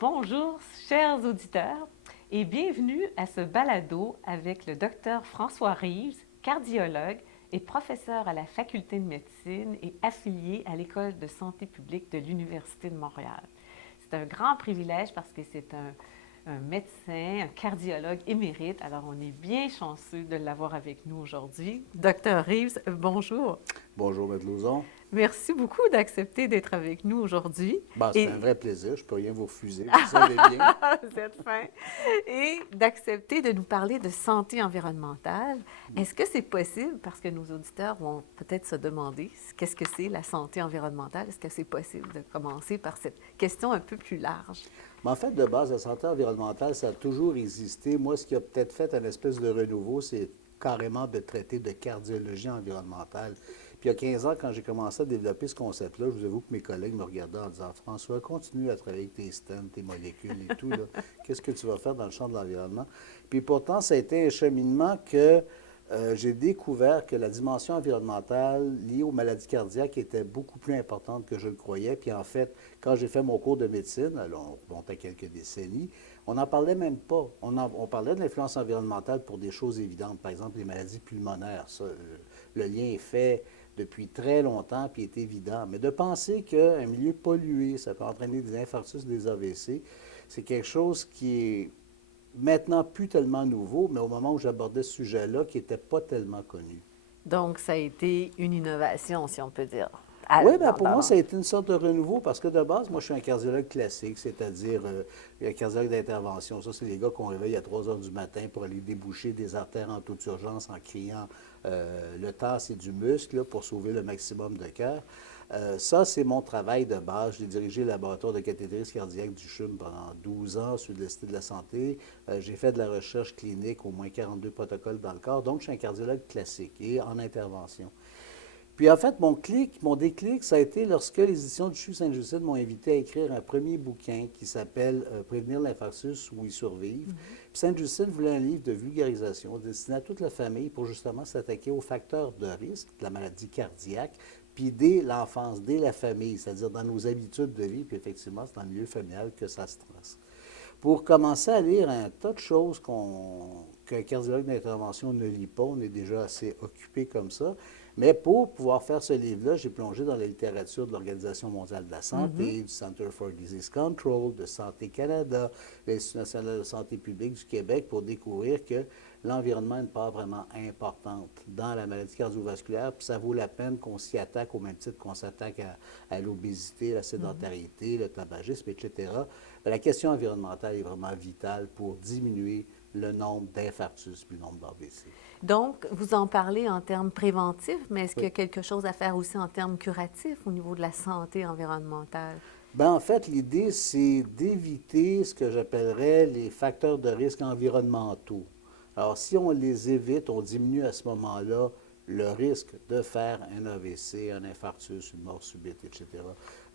bonjour, chers auditeurs, et bienvenue à ce balado avec le docteur François Reeves, cardiologue et professeur à la Faculté de médecine et affilié à l'École de santé publique de l'Université de Montréal. C'est un grand privilège parce que c'est un médecin, un cardiologue émérite, alors on est bien chanceux de l'avoir avec nous aujourd'hui. Docteur Reeves, bonjour. Bonjour, M. Lauzon. Merci beaucoup d'accepter d'être avec nous aujourd'hui. Ben, c'est un Et vrai plaisir. Je ne peux rien vous refuser. Vous le savez bien. Vous êtes fin. Et d'accepter de nous parler de santé environnementale. Est-ce que c'est possible, parce que nos auditeurs vont peut-être se demander qu'est-ce que c'est la santé environnementale, est-ce que c'est possible de commencer par cette question un peu plus large? Mais en fait, de base, la santé environnementale, ça a toujours existé. Moi, ce qui a peut-être fait un espèce de renouveau, c'est carrément de traiter de cardiologie environnementale. Puis il y a 15 ans, quand j'ai commencé à développer ce concept-là, je vous avoue que mes collègues me regardaient en disant, François, continue à travailler avec tes stents, tes molécules et tout, là. Qu'est-ce que tu vas faire dans le champ de l'environnement? Puis pourtant, ça a été un cheminement que j'ai découvert que la dimension environnementale liée aux maladies cardiaques était beaucoup plus importante que je le croyais. Puis en fait, quand j'ai fait mon cours de médecine, alors on remonte à quelques décennies, on n'en parlait même pas. On parlait de l'influence environnementale pour des choses évidentes, par exemple les maladies pulmonaires. Ça, le lien est fait depuis très longtemps puis est évident. Mais de penser qu'un milieu pollué, ça peut entraîner des infarctus, des AVC, c'est quelque chose qui est maintenant plus tellement nouveau, mais au moment où j'abordais ce sujet-là, qui n'était pas tellement connu. Donc, ça a été une innovation, si on peut dire. Oui, bien pour moi, ça a été une sorte de renouveau parce que de base, moi, je suis un cardiologue classique, c'est-à-dire un cardiologue d'intervention. Ça, c'est les gars qu'on réveille à 3 heures du matin pour aller déboucher des artères en toute urgence en criant le temps, c'est du muscle là, pour sauver le maximum de cœur. Ça, c'est mon travail de base. J'ai dirigé le laboratoire de cathétérisme cardiaque du CHUM pendant 12 ans sur le site de la santé. J'ai fait de la recherche clinique, au moins 42 protocoles dans le corps. Donc, je suis un cardiologue classique et en intervention. Puis en fait, mon déclic, ça a été lorsque les éditions du CHU Sainte-Justine m'ont invité à écrire un premier bouquin qui s'appelle Prévenir l'infarctus ou y survivre. Puis Sainte-Justine voulait un livre de vulgarisation destiné à toute la famille pour justement s'attaquer aux facteurs de risque de la maladie cardiaque, puis dès l'enfance, dès la famille, c'est-à-dire dans nos habitudes de vie, puis effectivement, c'est dans le milieu familial que ça se trace. Pour commencer à lire un tas de choses qu'un cardiologue d'intervention ne lit pas, on est déjà assez occupé comme ça. Mais pour pouvoir faire ce livre-là, j'ai plongé dans la littérature de l'Organisation mondiale de la santé, du Center for Disease Control, de Santé Canada, l'Institut national de santé publique du Québec pour découvrir que l'environnement a une part vraiment importante dans la maladie cardiovasculaire. Puis ça vaut la peine qu'on s'y attaque au même titre qu'on s'attaque à l'obésité, la sédentarité, le tabagisme, etc. La question environnementale est vraiment vitale pour diminuer le nombre d'infarctus puis le nombre d'AVC. Donc, vous en parlez en termes préventifs, mais est-ce qu'il y Oui. a quelque chose à faire aussi en termes curatifs au niveau de la santé environnementale? Ben, en fait, l'idée, c'est d'éviter ce que j'appellerais les facteurs de risque environnementaux. Alors, si on les évite, on diminue à ce moment-là le risque de faire un AVC, un infarctus, une mort subite, etc.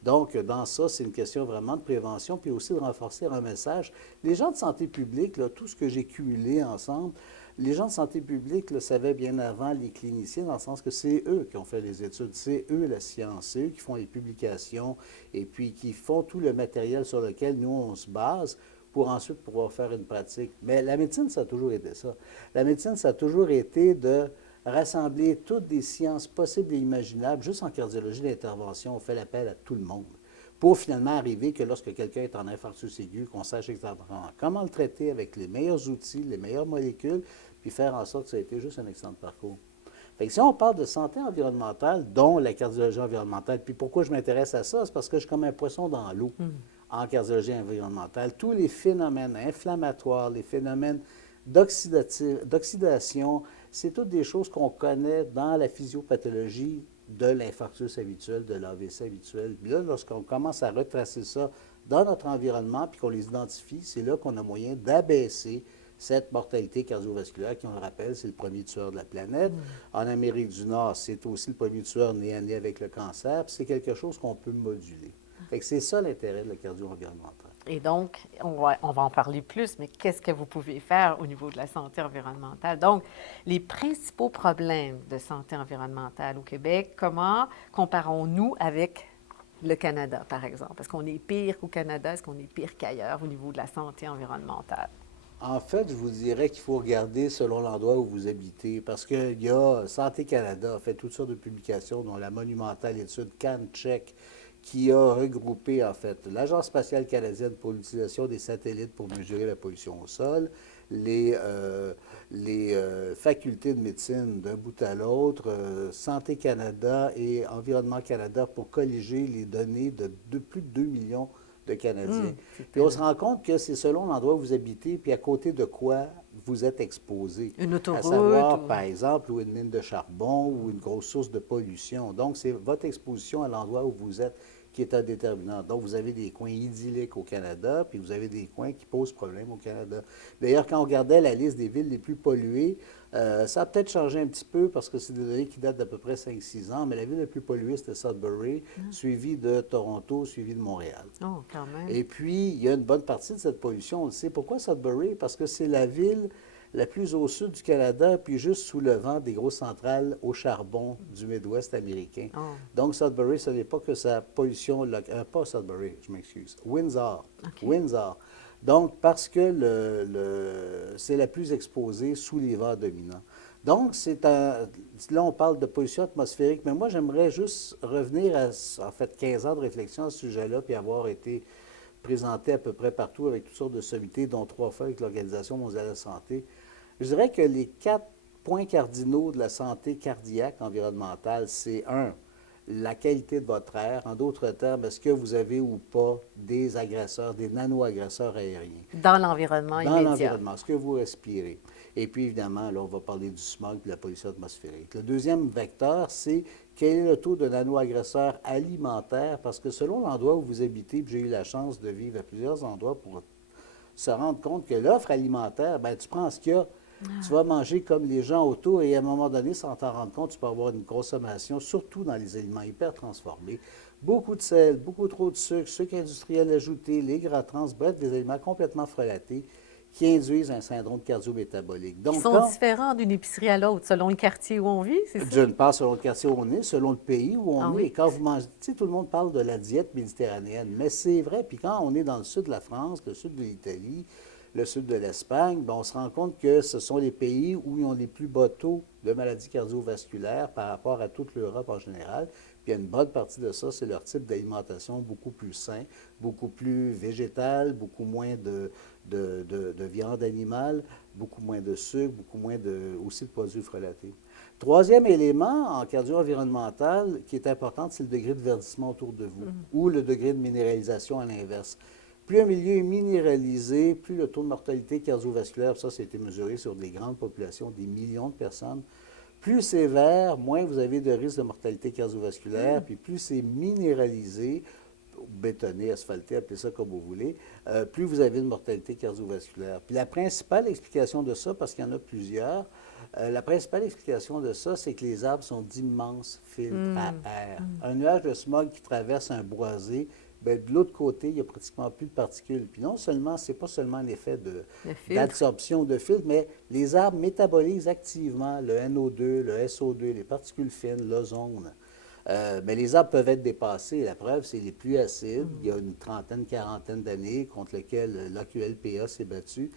Donc, dans ça, c'est une question vraiment de prévention, puis aussi de renforcer un message. Les gens de santé publique, là, tout ce que j'ai cumulé ensemble, les gens de santé publique le savaient bien avant les cliniciens, dans le sens que c'est eux qui ont fait les études, c'est eux la science, c'est eux qui font les publications et puis qui font tout le matériel sur lequel nous, on se base pour ensuite pouvoir faire une pratique. Mais la médecine, ça a toujours été ça. La médecine, ça a toujours été de rassembler toutes des sciences possibles et imaginables. Juste en cardiologie d'intervention, on fait l'appel à tout le monde pour finalement arriver que lorsque quelqu'un est en infarctus aigu, qu'on sache exactement comment le traiter avec les meilleurs outils, les meilleures molécules, puis faire en sorte que ça a été juste un excellent parcours. Fait que si on parle de santé environnementale, dont la cardiologie environnementale, puis pourquoi je m'intéresse à ça, c'est parce que je suis comme un poisson dans l'eau en cardiologie environnementale. Tous les phénomènes inflammatoires, les phénomènes d'oxydation, c'est toutes des choses qu'on connaît dans la physiopathologie de l'infarctus habituel, de l'AVC habituel. Puis là, lorsqu'on commence à retracer ça dans notre environnement puis qu'on les identifie, c'est là qu'on a moyen d'abaisser cette mortalité cardiovasculaire qui, on le rappelle, c'est le premier tueur de la planète. En Amérique du Nord, c'est aussi le premier tueur né à né avec le cancer, puis c'est quelque chose qu'on peut moduler. Fait que c'est ça l'intérêt de la cardio-environnementale. Et donc, on va en parler plus, mais qu'est-ce que vous pouvez faire au niveau de la santé environnementale? Donc, les principaux problèmes de santé environnementale au Québec, comment comparons-nous avec le Canada, par exemple? Est-ce qu'on est pire qu'au Canada? Est-ce qu'on est pire qu'ailleurs au niveau de la santé environnementale? En fait, je vous dirais qu'il faut regarder selon l'endroit où vous habitez, parce qu'il y a Santé Canada a fait toutes sortes de publications, dont la monumentale étude CanCheck, qui a regroupé en fait l'Agence spatiale canadienne pour l'utilisation des satellites pour mesurer la pollution au sol, les, euh, les facultés de médecine d'un bout à l'autre, Santé Canada et Environnement Canada pour colliger les données de plus de 2 millions de Canadiens. C'est Puis on se rend compte que c'est selon l'endroit où vous habitez, puis à côté de quoi vous êtes exposé. une À autoroute savoir, ou... par exemple, où une mine de charbon ou une grosse source de pollution. Donc, c'est votre exposition à l'endroit où vous êtes qui est un déterminant. Donc, vous avez des coins idylliques au Canada, puis vous avez des coins qui posent problème au Canada. D'ailleurs, quand on regardait la liste des villes les plus polluées, ça a peut-être changé un petit peu parce que c'est des données qui datent d'à peu près 5-6 ans, mais la ville la plus polluée, c'était Sudbury, suivie de Toronto, suivie de Montréal. Oh, quand même. Et puis, il y a une bonne partie de cette pollution, on le sait. Pourquoi Sudbury? Parce que c'est la ville la plus au sud du Canada, puis juste sous le vent des grosses centrales au charbon du Midwest américain. Oh, Donc, Sudbury, ce n'est pas que sa pollution pas Sudbury, je m'excuse. Windsor. OK. Windsor. Donc, parce que c'est la plus exposée sous les vents dominants. Donc, là, on parle de pollution atmosphérique, mais moi, j'aimerais juste revenir à, en fait, 15 ans de réflexion à ce sujet-là, puis avoir été présenté à peu près partout avec toutes sortes de sommités, dont 3 fois avec l'Organisation mondiale de la santé. Je dirais que les 4 points cardinaux de la santé cardiaque environnementale, c'est un, la qualité de votre air. En d'autres termes, est-ce que vous avez ou pas des agresseurs, des nano-agresseurs aériens Dans l'environnement dans immédiat. l'environnement, ce que vous respirez. Et puis, évidemment, là, on va parler du smog et de la pollution atmosphérique. Le deuxième vecteur, c'est quel est le taux de nano-agresseurs alimentaires, parce que selon l'endroit où vous habitez, puis j'ai eu la chance de vivre à plusieurs endroits pour se rendre compte que l'offre alimentaire, bien, tu prends ce qu'il y a, tu vas manger comme les gens autour et à un moment donné, sans t'en rendre compte, tu peux avoir une consommation, surtout dans les aliments hyper transformés. Beaucoup de sel, beaucoup trop de sucre industriel ajouté, les gras trans, bref, des aliments complètement frelatés qui induisent un syndrome cardio-métabolique. Qui Donc, sont quand différents d'une épicerie à l'autre, selon le quartier où on vit, c'est ça? d'une part, selon le quartier où on est, selon le pays où Ah on est. Et oui? quand vous mangez, tu sais, tout le monde parle de la diète méditerranéenne, mais c'est vrai. Puis quand on est dans le sud de la France, le sud de l'Italie, le sud de l'Espagne, ben, on se rend compte que ce sont les pays où ils ont les plus bas taux de maladies cardiovasculaires par rapport à toute l'Europe en général. Puis il y a une bonne partie de ça, c'est leur type d'alimentation beaucoup plus sain, beaucoup plus végétal, beaucoup moins de viande animale, beaucoup moins de sucre, beaucoup moins aussi de produits frelatés. Troisième élément en cardio-environnemental qui est important, c'est le degré de verdissement autour de vous ou le degré de minéralisation à l'inverse. Plus un milieu est minéralisé, plus le taux de mortalité cardiovasculaire, ça, a été mesuré sur des grandes populations, des millions de personnes, plus c'est vert, moins vous avez de risque de mortalité cardiovasculaire, puis plus c'est minéralisé, bétonné, asphalté, appelez ça comme vous voulez, plus vous avez de mortalité cardiovasculaire. Puis la principale explication de ça, parce qu'il y en a plusieurs, la principale explication de ça, c'est que les arbres sont d'immenses filtres à air. Un nuage de smog qui traverse un boisé, bien, de l'autre côté, il n'y a pratiquement plus de particules. Puis non seulement, ce n'est pas seulement un effet Le filtre. d'absorption de filtre, mais les arbres métabolisent activement le NO2, le SO2, les particules fines, l'ozone. Mais les arbres peuvent être dépassés. La preuve, c'est les pluies acides. Il y a une trentaine, quarantaine d'années contre lesquelles l'AQLPA s'est battu,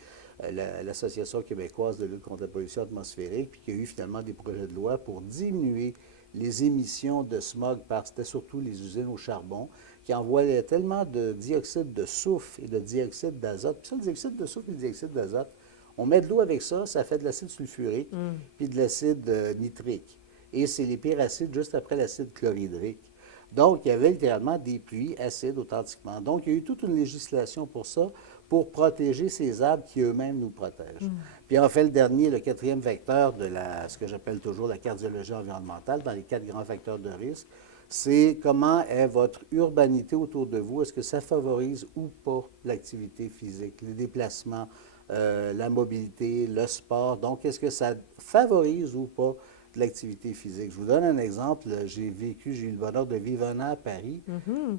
l'Association québécoise de lutte contre la pollution atmosphérique, puis qu'il y a eu finalement des projets de loi pour diminuer les émissions de smog par, c'était surtout les usines au charbon, qui envoyaient tellement de dioxyde de soufre et de dioxyde d'azote. Puis ça, le dioxyde de soufre et le dioxyde d'azote, on met de l'eau avec ça, ça fait de l'acide sulfurique, puis de l'acide nitrique. Et c'est les pires acides juste après l'acide chlorhydrique. Donc, il y avait littéralement des pluies acides authentiquement. Donc, il y a eu toute une législation pour ça, pour protéger ces arbres qui eux-mêmes nous protègent. Puis en fait, le dernier, le quatrième vecteur de ce que j'appelle toujours la cardiologie environnementale, dans les 4 grands facteurs de risque, c'est comment est votre urbanité autour de vous. Est-ce que ça favorise ou pas l'activité physique, les déplacements, la mobilité, le sport. Donc, est-ce que ça favorise ou pas de l'activité physique? Je vous donne un exemple. J'ai eu le bonheur de vivre un an à Paris.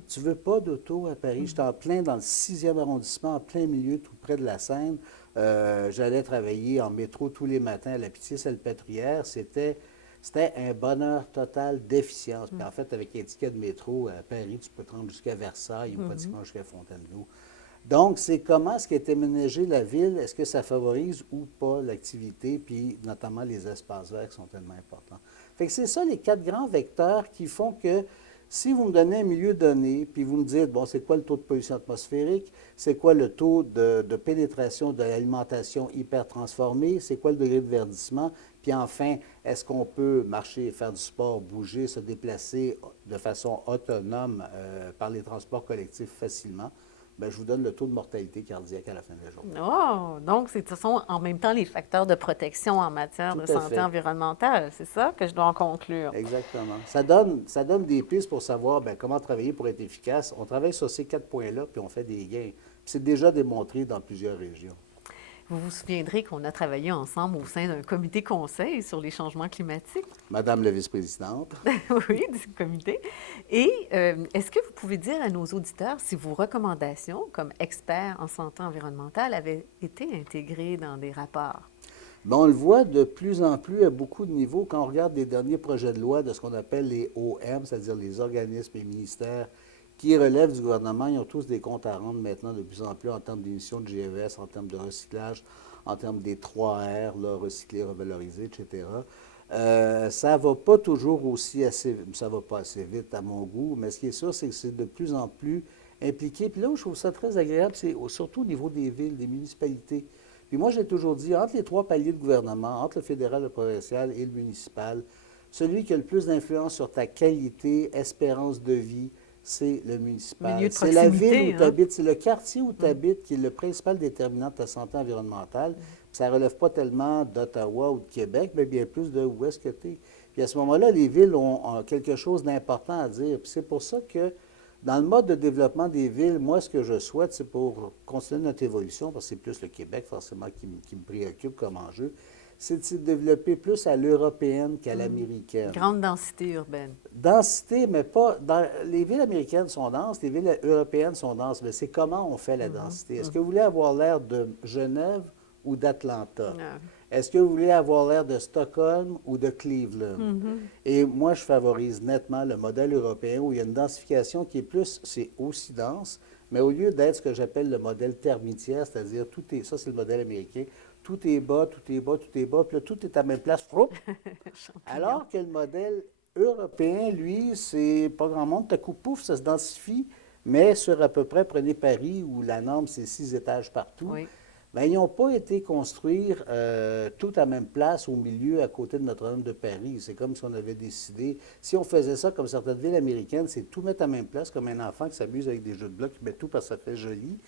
Tu veux pas d'auto à Paris? J'étais en plein dans le 6e arrondissement, en plein milieu, tout près de la Seine. J'allais travailler en métro tous les matins à la Pitié-Salpêtrière. C'était C'était un bonheur total d'efficience. Puis en fait, avec un ticket de métro à Paris, tu peux te rendre jusqu'à Versailles ou pratiquement jusqu'à Fontainebleau. Donc, c'est comment est-ce qu'est aménagée la ville, est-ce que ça favorise ou pas l'activité, puis notamment les espaces verts qui sont tellement importants. Fait que c'est ça les 4 grands vecteurs qui font que si vous me donnez un milieu donné, puis vous me dites, bon, c'est quoi le taux de pollution atmosphérique, c'est quoi le taux de pénétration de l'alimentation hyper transformée, c'est quoi le degré de verdissement, puis enfin, est-ce qu'on peut marcher, faire du sport, bouger, se déplacer de façon autonome par les transports collectifs facilement? Bien, je vous donne le taux de mortalité cardiaque à la fin de la journée. Oh, donc ce sont en même temps les facteurs de protection en matière Tout de à santé fait. environnementale. C'est ça que je dois en conclure. Exactement. Ça donne des pistes pour savoir ben, comment travailler pour être efficace. On travaille sur ces 4 points-là, puis on fait des gains. Puis c'est déjà démontré dans plusieurs régions. Vous vous souviendrez qu'on a travaillé ensemble au sein d'un comité conseil sur les changements climatiques. Madame la vice-présidente. Oui, du comité. Et est-ce que vous pouvez dire à nos auditeurs si vos recommandations comme expert en santé environnementale avaient été intégrées dans des rapports? Mais on le voit de plus en plus à beaucoup de niveaux quand on regarde les derniers projets de loi de ce qu'on appelle les OM, c'est-à-dire les organismes et ministères qui relèvent du gouvernement. Ils ont tous des comptes à rendre maintenant de plus en plus en termes d'émissions de GES, en termes de recyclage, en termes des 3 R, là, recycler, revaloriser, etc. Ça ne va pas toujours ça va pas assez vite à mon goût, mais ce qui est sûr, c'est que c'est de plus en plus impliqué. Puis là où je trouve ça très agréable, c'est surtout au niveau des villes, des municipalités. Puis moi, j'ai toujours dit, entre les 3 paliers de gouvernement, entre le fédéral, le provincial et le municipal, celui qui a le plus d'influence sur ta qualité, espérance de vie, c'est le Milieu municipal. de C'est la ville où proximité, tu hein? habites, c'est le quartier où tu habites qui est le principal déterminant de ta santé environnementale. Puis ça ne relève pas tellement d'Ottawa ou de Québec, mais bien plus de où est-ce que tu es. Puis à ce moment-là, les villes ont quelque chose d'important à dire. Puis c'est pour ça que dans le mode de développement des villes, moi, ce que je souhaite, c'est pour continuer notre évolution, parce que c'est plus le Québec, forcément, qui me préoccupe comme enjeu, c'est de se développer plus à l'européenne qu'à l'américaine. Grande densité urbaine. Densité, mais pas. Les villes américaines sont denses, les villes européennes sont denses, mais c'est comment on fait la densité. Est-ce que vous voulez avoir l'air de Genève ou d'Atlanta? Ah. Est-ce que vous voulez avoir l'air de Stockholm ou de Cleveland? Et moi, je favorise nettement le modèle européen où il y a une densification qui est plus, c'est aussi dense, mais au lieu d'être ce que j'appelle le modèle termitière, c'est-à-dire ça c'est le modèle américain, tout est bas, tout est bas, tout est bas, puis là, tout est à la même place. Champignon. Alors que le modèle européen, lui, c'est pas grand monde, tout à coup, pouf, ça se densifie, mais sur à peu près, prenez Paris, où la norme, c'est 6 étages partout, Oui. bien, ils n'ont pas été construire tout à même place, au milieu, à côté de Notre-Dame de Paris. C'est comme si on avait décidé, si on faisait ça comme certaines villes américaines, c'est tout mettre à même place, comme un enfant qui s'amuse avec des jeux de blocs, qui met tout parce que ça fait joli.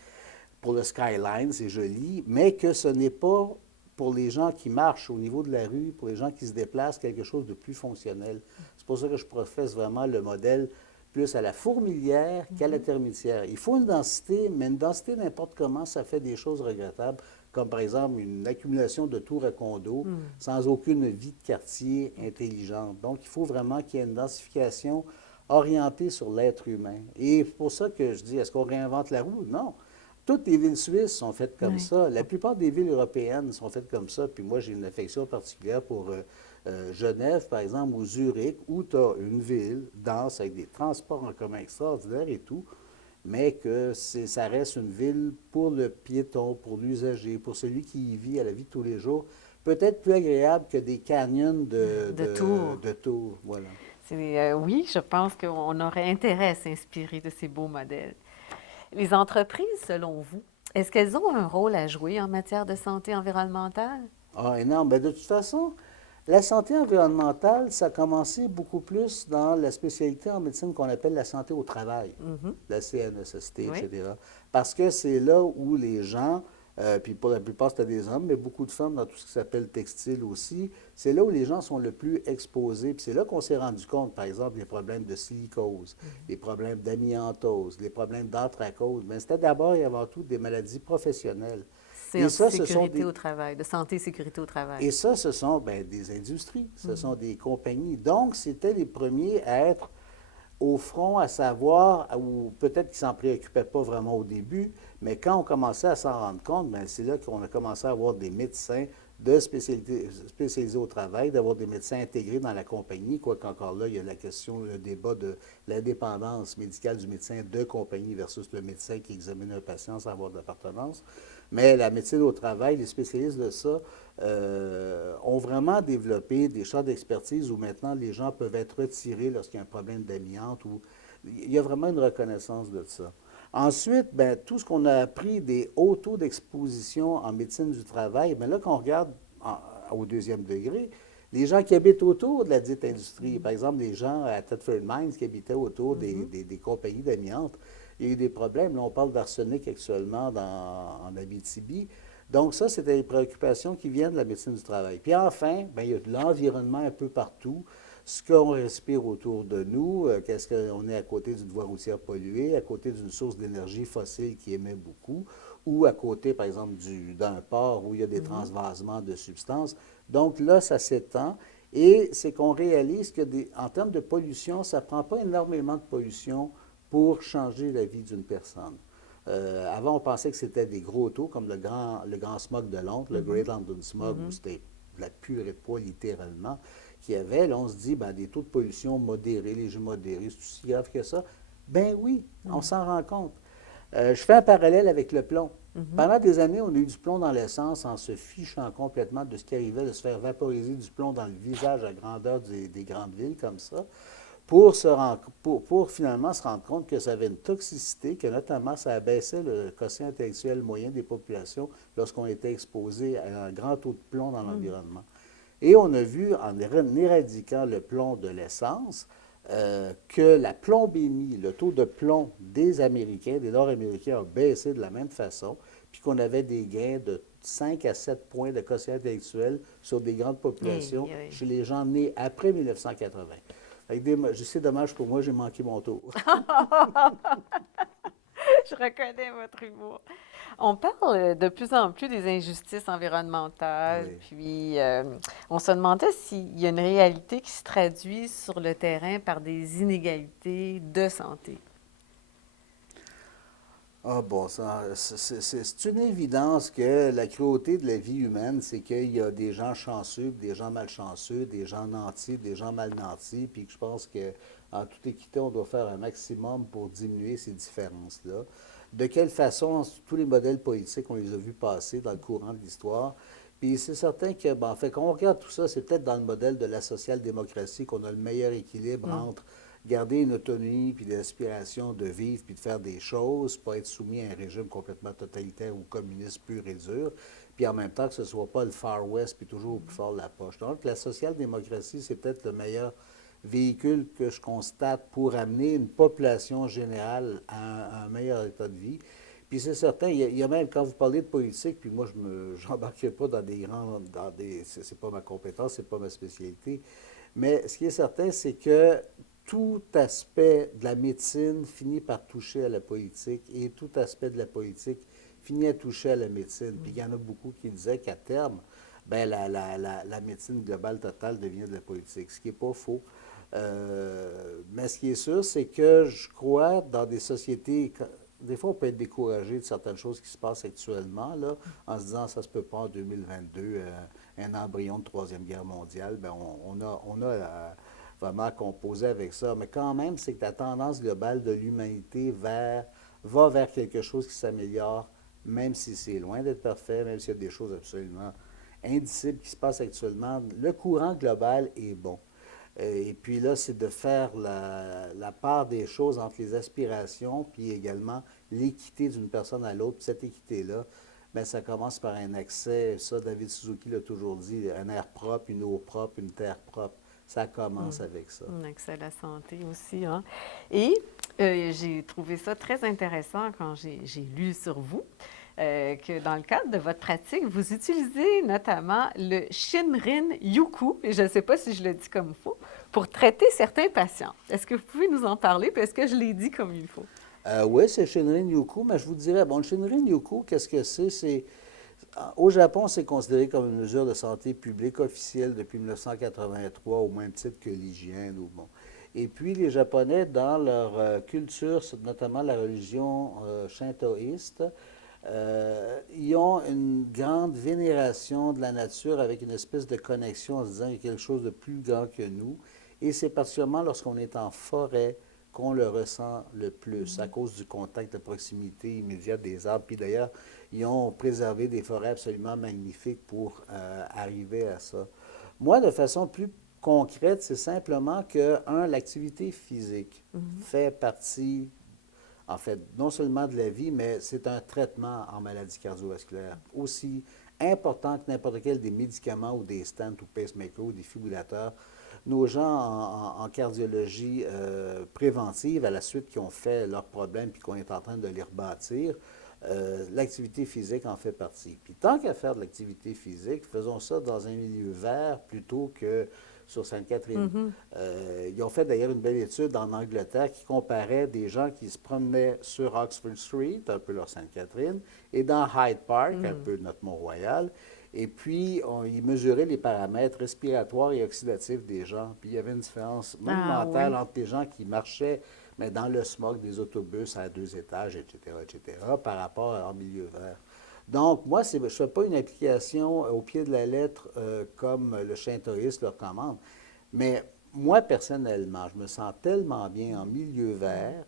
Pour le skyline, c'est joli, mais que ce n'est pas pour les gens qui marchent au niveau de la rue, pour les gens qui se déplacent, quelque chose de plus fonctionnel. C'est pour ça que je professe vraiment le modèle plus à la fourmilière qu'à la termitière. Il faut une densité, mais une densité n'importe comment, ça fait des choses regrettables, comme par exemple une accumulation de tours à condos sans aucune vie de quartier intelligente. Donc, il faut vraiment qu'il y ait une densification orientée sur l'être humain. Et c'est pour ça que je dis, est-ce qu'on réinvente la roue? Non. Toutes les villes suisses sont faites comme Oui. ça. La plupart des villes européennes sont faites comme ça. Puis moi, j'ai une affection particulière pour Genève, par exemple, ou Zurich, où tu as une ville dense avec des transports en commun extraordinaires et tout, mais que ça reste une ville pour le piéton, pour l'usager, pour celui qui y vit à la vie de tous les jours. Peut-être plus agréable que des canyons De Tours. de tours. Voilà. Oui, je pense qu'on aurait intérêt à s'inspirer de ces beaux modèles. Les entreprises, selon vous, est-ce qu'elles ont un rôle à jouer en matière de santé environnementale? Ah, énorme. Ben, de toute façon, la santé environnementale, ça a commencé beaucoup plus dans la spécialité en médecine qu'on appelle la santé au travail, la CNSST, Oui. etc. Parce que c'est là où les gens, puis pour la plupart c'était des hommes, mais beaucoup de femmes dans tout ce qui s'appelle textile aussi, c'est là où les gens sont le plus exposés. Puis c'est là qu'on s'est rendu compte, par exemple, des problèmes de silicose, les problèmes d'amiantose, les problèmes d'anthracose. Mais c'était d'abord et avant tout des maladies professionnelles. C'est Et en ça, ce sont sécurité des, au travail, de santé et sécurité au et travail. ça, ce sont ben, des industries, ce sont des compagnies. Donc, c'était les premiers à être au front, à savoir, ou peut-être qu'ils ne s'en préoccupaient pas vraiment au début, mais quand on commençait à s'en rendre compte, ben, c'est là qu'on a commencé à avoir des médecins de spécialiser au travail, d'avoir des médecins intégrés dans la compagnie, quoique encore là, il y a la question, le débat de l'indépendance médicale du médecin de compagnie versus le médecin qui examine un patient sans avoir d'appartenance. Mais la médecine au travail, les spécialistes de ça ont vraiment développé des champs d'expertise où maintenant les gens peuvent être retirés lorsqu'il y a un problème d'amiante. Ou il y a vraiment une reconnaissance de ça. Ensuite, ben, tout ce qu'on a appris des hauts taux d'exposition en médecine du travail, ben là, quand on regarde au deuxième degré, les gens qui habitent autour de la dite industrie, par exemple, les gens à Thetford Mines qui habitaient autour des compagnies d'amiante, il y a eu des problèmes. Là, on parle d'arsenic actuellement en Abitibi. Donc, ça, c'est des préoccupations qui viennent de la médecine du travail. Puis enfin, ben, il y a de l'environnement un peu partout. Ce qu'on respire autour de nous, qu'est-ce qu'on est à côté d'une voie routière polluée, à côté d'une source d'énergie fossile qui émet beaucoup, ou à côté, par exemple, d'un port où il y a des transvasements de substances. Donc là, ça s'étend. Et c'est qu'on réalise que, en termes de pollution, ça ne prend pas énormément de pollution pour changer la vie d'une personne. Avant, on pensait que c'était des gros taux, comme le grand smog de Londres, le Great London Smog, où c'était de la purée de poids, littéralement, qu'il y avait. Là, on se dit, ben, des taux de pollution modérés, légers modérés, c'est aussi grave que ça? Ben oui, on s'en rend compte. Je fais un parallèle avec le plomb. Pendant des années, on a eu du plomb dans l'essence en se fichant complètement de ce qui arrivait de se faire vaporiser du plomb dans le visage à grandeur des grandes villes comme ça pour finalement se rendre compte que ça avait une toxicité, que notamment ça abaissait le quotient intellectuel moyen des populations lorsqu'on était exposé à un grand taux de plomb dans l'environnement. Et on a vu, en éradiquant le plomb de l'essence, que la plombémie, le taux de plomb des Américains, des Nord-Américains, a baissé de la même façon, puis qu'on avait des gains de 5 à 7 points de quotient intellectuel sur des grandes populations chez les gens nés après 1980. C'est dommage pour moi, j'ai manqué mon tour. Je reconnais votre humour. On parle de plus en plus des injustices environnementales, Oui. puis on se demandait s'il y a une réalité qui se traduit sur le terrain par des inégalités de santé. Ah bon, c'est une évidence que la cruauté de la vie humaine, c'est qu'il y a des gens chanceux, des gens malchanceux, des gens nantis, des gens mal nantis, puis que je pense qu'en toute équité, on doit faire un maximum pour diminuer ces différences-là. De quelle façon, tous les modèles politiques, on les a vus passer dans le courant de l'histoire. Puis c'est certain que, ben, en fait, quand on regarde tout ça, c'est peut-être dans le modèle de la social-démocratie qu'on a le meilleur équilibre entre garder une autonomie puis l'aspiration de vivre puis de faire des choses, pas être soumis à un régime complètement totalitaire ou communiste pur et dur, puis en même temps que ce ne soit pas le Far West puis toujours au plus fort de la poche. Donc la social-démocratie, c'est peut-être le meilleur véhicule que je constate pour amener une population générale à un meilleur état de vie. Puis c'est certain, il y a même, quand vous parlez de politique, puis moi je n'embarquerai pas dans des grands, c'est pas ma compétence, c'est pas ma spécialité, mais ce qui est certain, c'est que tout aspect de la médecine finit par toucher à la politique et tout aspect de la politique finit à toucher à la médecine. Puis il y en a beaucoup qui disaient qu'à terme, ben, la médecine globale totale devient de la politique, ce qui n'est pas faux. Mais ce qui est sûr, c'est que je crois dans des sociétés, des fois on peut être découragé de certaines choses qui se passent actuellement, là, en se disant ça se peut pas en 2022, un embryon de Troisième Guerre mondiale, ben on a vraiment à composer avec ça. Mais quand même, c'est que la tendance globale de l'humanité va vers quelque chose qui s'améliore, même si c'est loin d'être parfait, même s'il y a des choses absolument indicibles qui se passent actuellement. Le courant global est bon. Et puis là, c'est de faire la part des choses entre les aspirations, puis également l'équité d'une personne à l'autre. Puis cette équité-là, bien, ça commence par un accès, ça David Suzuki l'a toujours dit, un air propre, une eau propre, une terre propre. Ça commence avec ça. Un accès à la santé aussi, hein? Et j'ai trouvé ça très intéressant quand j'ai lu sur vous que dans le cadre de votre pratique, vous utilisez notamment le Shinrin-yoku, et je ne sais pas si je le dis comme il faut, pour traiter certains patients. Est-ce que vous pouvez nous en parler, puis est-ce que je l'ai dit comme il faut? Oui, c'est Shinrin-yoku, mais je vous dirais, bon, le Shinrin-yoku, qu'est-ce que c'est? Au Japon, c'est considéré comme une mesure de santé publique officielle depuis 1983, au même titre que l'hygiène. Bon. Et puis, les Japonais, dans leur culture, notamment la religion shintoïste, Ils ont une grande vénération de la nature avec une espèce de connexion en se disant qu'il y a quelque chose de plus grand que nous. Et c'est particulièrement lorsqu'on est en forêt qu'on le ressent le plus à cause du contact de proximité immédiate des arbres. Puis d'ailleurs, ils ont préservé des forêts absolument magnifiques pour arriver à ça. Moi, de façon plus concrète, c'est simplement que, un, l'activité physique fait partie en fait, non seulement de la vie, mais c'est un traitement en maladie cardiovasculaire aussi important que n'importe quel des médicaments ou des stents ou pacemakers ou des fibrillateurs. Nos gens en cardiologie préventive, à la suite qui ont fait leurs problèmes puis qu'on est en train de les rebâtir, l'activité physique en fait partie. Puis tant qu'à faire de l'activité physique, faisons ça dans un milieu vert plutôt que sur Sainte-Catherine. Ils ont fait d'ailleurs une belle étude en Angleterre qui comparait des gens qui se promenaient sur Oxford Street, un peu leur Sainte-Catherine, et dans Hyde Park, un peu notre Mont-Royal. Et puis, ils mesuraient les paramètres respiratoires et oxydatifs des gens. Puis, il y avait une différence monumentale entre les gens qui marchaient mais dans le smog des autobus à 2 étages, etc., par rapport en milieu vert. Donc, moi, je ne fais pas une application au pied de la lettre comme le shintoïste le recommande, mais moi, personnellement, je me sens tellement bien en milieu vert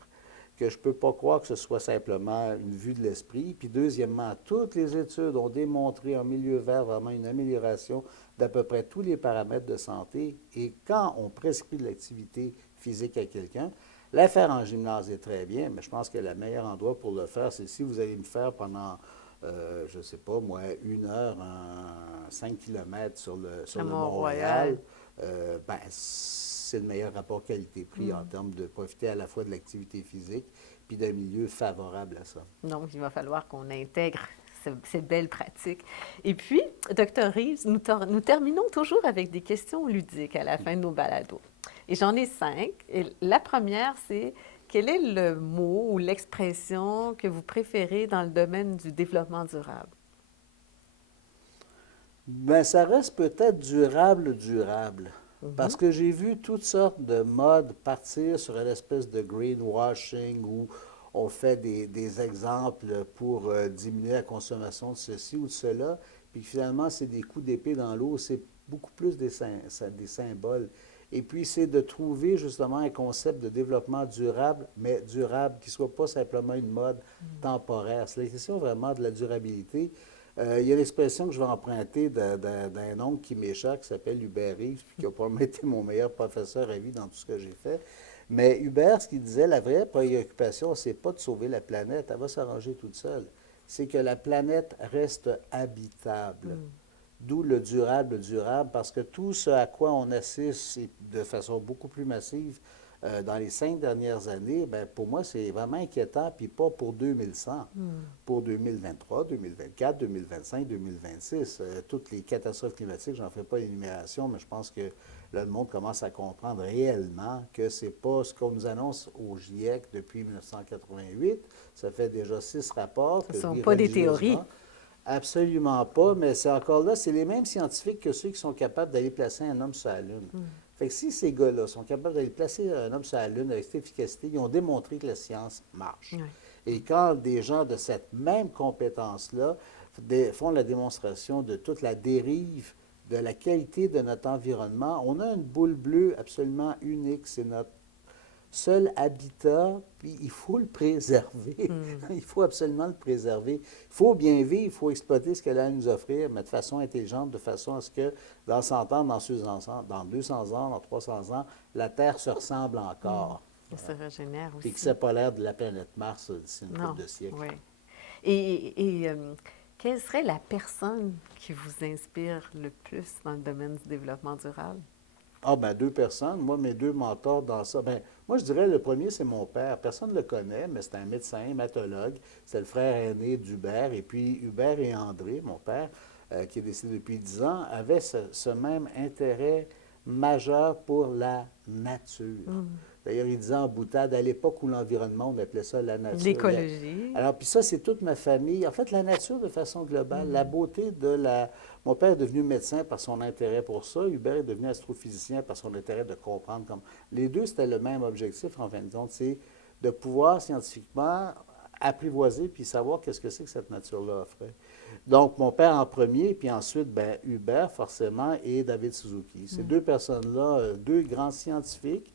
que je ne peux pas croire que ce soit simplement une vue de l'esprit. Puis deuxièmement, toutes les études ont démontré en milieu vert vraiment une amélioration d'à peu près tous les paramètres de santé. Et quand on prescrit de l'activité physique à quelqu'un, la faire en gymnase est très bien, mais je pense que le meilleur endroit pour le faire, c'est si vous allez me faire pendant je ne sais pas, moi, 1 heure, 5 kilomètres sur le Mont-Royal, ben, c'est le meilleur rapport qualité-prix en termes de profiter à la fois de l'activité physique puis d'un milieu favorable à ça. Donc, il va falloir qu'on intègre ces belles pratiques. Et puis, Dr. Reeves, nous terminons toujours avec des questions ludiques à la fin de nos balados. Et j'en ai 5. Et la première, c'est quel est le mot ou l'expression que vous préférez dans le domaine du développement durable? Ben, ça reste peut-être durable. Parce que j'ai vu toutes sortes de modes partir sur une espèce de greenwashing où on fait des exemples pour diminuer la consommation de ceci ou de cela, puis finalement, c'est des coups d'épée dans l'eau, c'est beaucoup plus des symboles. Et puis, c'est de trouver justement un concept de développement durable, mais durable, qui ne soit pas simplement une mode temporaire. C'est la question vraiment de la durabilité. Il y a l'expression que je vais emprunter d'un oncle qui m'échappe, qui s'appelle Hubert Reeves, puis qui a probablement été mon meilleur professeur à vie dans tout ce que j'ai fait. Mais Hubert, ce qu'il disait, la vraie préoccupation, c'est pas de sauver la planète, elle va s'arranger toute seule. C'est que la planète reste habitable. D'où le durable, parce que tout ce à quoi on assiste de façon beaucoup plus massive dans les 5 dernières années, ben, pour moi, c'est vraiment inquiétant, puis pas pour 2100, pour 2023, 2024, 2025, 2026. Toutes les catastrophes climatiques, j'en fais pas l'énumération, mais je pense que là, le monde commence à comprendre réellement que c'est pas ce qu'on nous annonce au GIEC depuis 1988. Ça fait déjà 6 rapports Ce que ne je sont lis pas des théories. religieusement. Absolument pas, mais c'est encore là, c'est les mêmes scientifiques que ceux qui sont capables d'aller placer un homme sur la Lune. Fait que si ces gars-là sont capables d'aller placer un homme sur la Lune avec cette efficacité, ils ont démontré que la science marche. Oui. Et quand des gens de cette même compétence-là font la démonstration de toute la dérive de la qualité de notre environnement, on a une boule bleue absolument unique. C'est notre seul habitat, puis il faut le préserver. Il faut absolument le préserver. Il faut bien vivre, il faut exploiter ce qu'elle a à nous offrir, mais de façon intelligente, de façon à ce que dans 100 ans, dans 200 ans, dans 300 ans, la Terre se ressemble encore. Ça se régénère Puis que aussi. ça n'a pas l'air de la planète Mars d'ici une Non, couple de siècles. oui. Et quelle serait la personne qui vous inspire le plus dans le domaine du développement durable? Ah, ben 2 personnes. Moi, mes 2 mentors dans ça. Ben, moi, je dirais le premier, c'est mon père. Personne ne le connaît, mais c'est un médecin, hématologue. C'est le frère aîné d'Hubert. Et puis, Hubert et André, mon père, qui est décédé depuis 10 ans, avaient ce même intérêt majeur pour la nature. D'ailleurs, il disait en boutade, à l'époque où l'environnement, on appelait ça la nature. L'écologie. Alors, puis ça, c'est toute ma famille. En fait, la nature de façon globale, la beauté de la... Mon père est devenu médecin par son intérêt pour ça. Hubert est devenu astrophysicien par son intérêt de comprendre comme... Les deux, c'était le même objectif, en fin de compte, c'est de pouvoir scientifiquement apprivoiser puis savoir qu'est-ce que c'est que cette nature-là offrait. Donc, mon père en premier, puis ensuite, ben, Hubert, forcément, et David Suzuki. Ces deux personnes-là, deux grands scientifiques.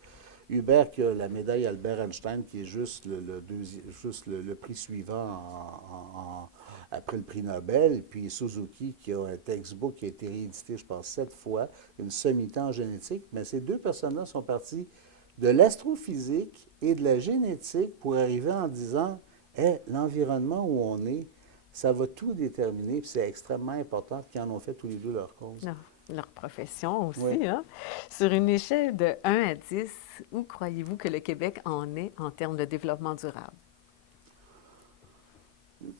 Hubert qui a la médaille Albert Einstein, qui est juste le prix suivant après le prix Nobel, puis Suzuki qui a un textbook qui a été réédité, je pense, 7 fois, une sommité en génétique. Mais ces deux personnes-là sont parties de l'astrophysique et de la génétique pour arriver en disant, hey, l'environnement où on est, ça va tout déterminer, puis c'est extrêmement important qu'ils en ont fait tous les deux leur cause. Leur profession aussi, Oui. hein? Sur une échelle de 1 à 10, où croyez-vous que le Québec en est en termes de développement durable?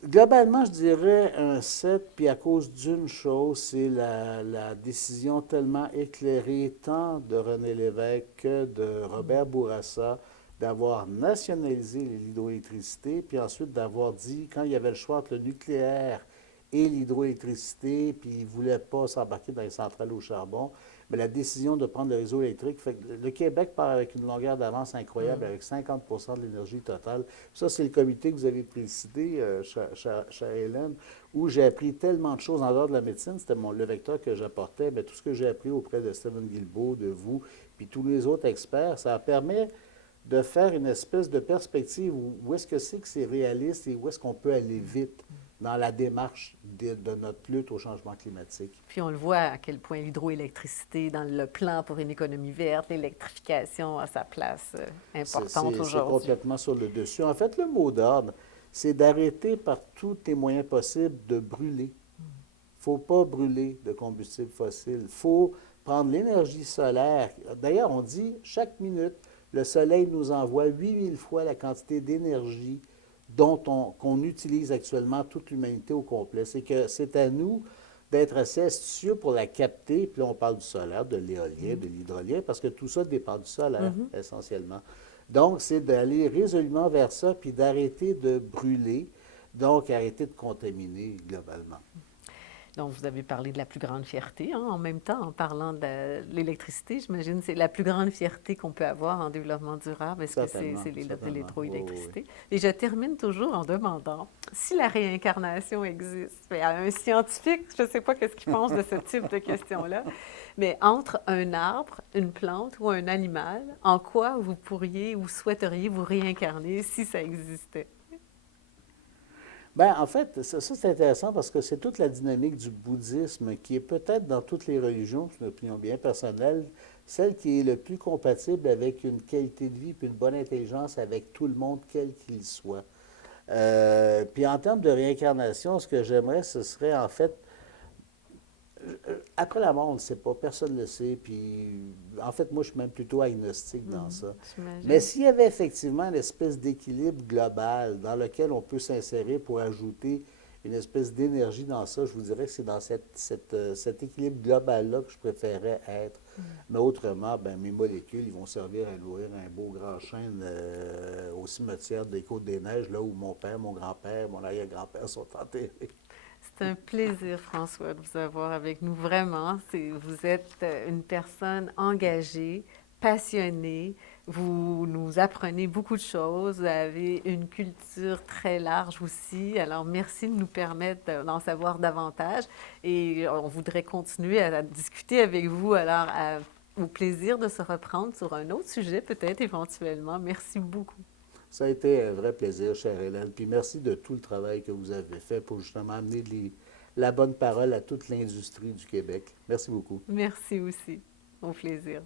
Globalement, je dirais un 7, puis à cause d'une chose, c'est la décision tellement éclairée tant de René Lévesque que de Robert Bourassa d'avoir nationalisé l'hydroélectricité, puis ensuite d'avoir dit, quand il y avait le choix entre le nucléaire et l'hydroélectricité, puis il ne voulait pas s'embarquer dans les centrales au charbon, mais la décision de prendre le réseau électrique fait que le Québec part avec une longueur d'avance incroyable, avec 50 de l'énergie totale. Ça, c'est le comité que vous avez présidé, chère Hélène, où j'ai appris tellement de choses en dehors de la médecine. C'était le vecteur que j'apportais. Bien, tout ce que j'ai appris auprès de Stephen Guilbeault, de vous, puis tous les autres experts, ça permet de faire une espèce de perspective où est-ce que c'est réaliste et où est-ce qu'on peut aller vite dans la démarche de notre lutte au changement climatique. Puis on le voit à quel point l'hydroélectricité, dans le plan pour une économie verte, l'électrification a sa place importante C'est aujourd'hui. complètement sur le dessus. En fait, le mot d'ordre, c'est d'arrêter par tous les moyens possibles de brûler. Il ne faut pas brûler de combustible fossile. Il faut prendre l'énergie solaire. D'ailleurs, on dit, chaque minute, le Soleil nous envoie 8000 fois la quantité d'énergie qu'on utilise actuellement toute l'humanité au complet. C'est que c'est à nous d'être assez astucieux pour la capter. Puis là, on parle du solaire, de l'éolien, de l'hydrolien, parce que tout ça dépend du solaire, essentiellement. Donc, c'est d'aller résolument vers ça, puis d'arrêter de brûler, donc arrêter de contaminer globalement. Donc, vous avez parlé de la plus grande fierté, hein, en même temps, en parlant de l'électricité, j'imagine que c'est la plus grande fierté qu'on peut avoir en développement durable. Est-ce que Certainement, c'est certainement. l'électroélectricité? Oui, oui. Et je termine toujours en demandant si la réincarnation existe. Mais à un scientifique, je ne sais pas qu'est-ce qu'il pense de ce type de question-là, mais entre un arbre, une plante ou un animal, en quoi vous pourriez ou souhaiteriez vous réincarner si ça existait? Ben, en fait, ça c'est intéressant parce que c'est toute la dynamique du bouddhisme qui est peut-être dans toutes les religions, c'est une opinion bien personnelle, celle qui est le plus compatible avec une qualité de vie et une bonne intelligence avec tout le monde, quel qu'il soit. Puis en termes de réincarnation, ce que j'aimerais, ce serait en fait après la mort, on ne le sait pas, personne ne le sait. Puis, en fait, moi, je suis même plutôt agnostique dans ça. Mais J'imagine. s'il y avait effectivement une espèce d'équilibre global dans lequel on peut s'insérer pour ajouter une espèce d'énergie dans ça, je vous dirais que c'est dans cet équilibre global-là que je préférerais être. Mais autrement, ben, mes molécules, ils vont servir à nourrir un beau grand chêne au cimetière des Côtes-des-Neiges, là où mon père, mon grand-père, mon arrière-grand-père sont enterrés. C'est un plaisir, François, de vous avoir avec nous. Vraiment, vous êtes une personne engagée, passionnée. Vous nous apprenez beaucoup de choses. Vous avez une culture très large aussi. Alors, merci de nous permettre d'en savoir davantage. Et on voudrait continuer à discuter avec vous. Alors, au plaisir de se reprendre sur un autre sujet, peut-être éventuellement. Merci beaucoup. Ça a été un vrai plaisir, chère Hélène. Puis merci de tout le travail que vous avez fait pour justement amener la bonne parole à toute l'industrie du Québec. Merci beaucoup. Merci aussi. Au plaisir.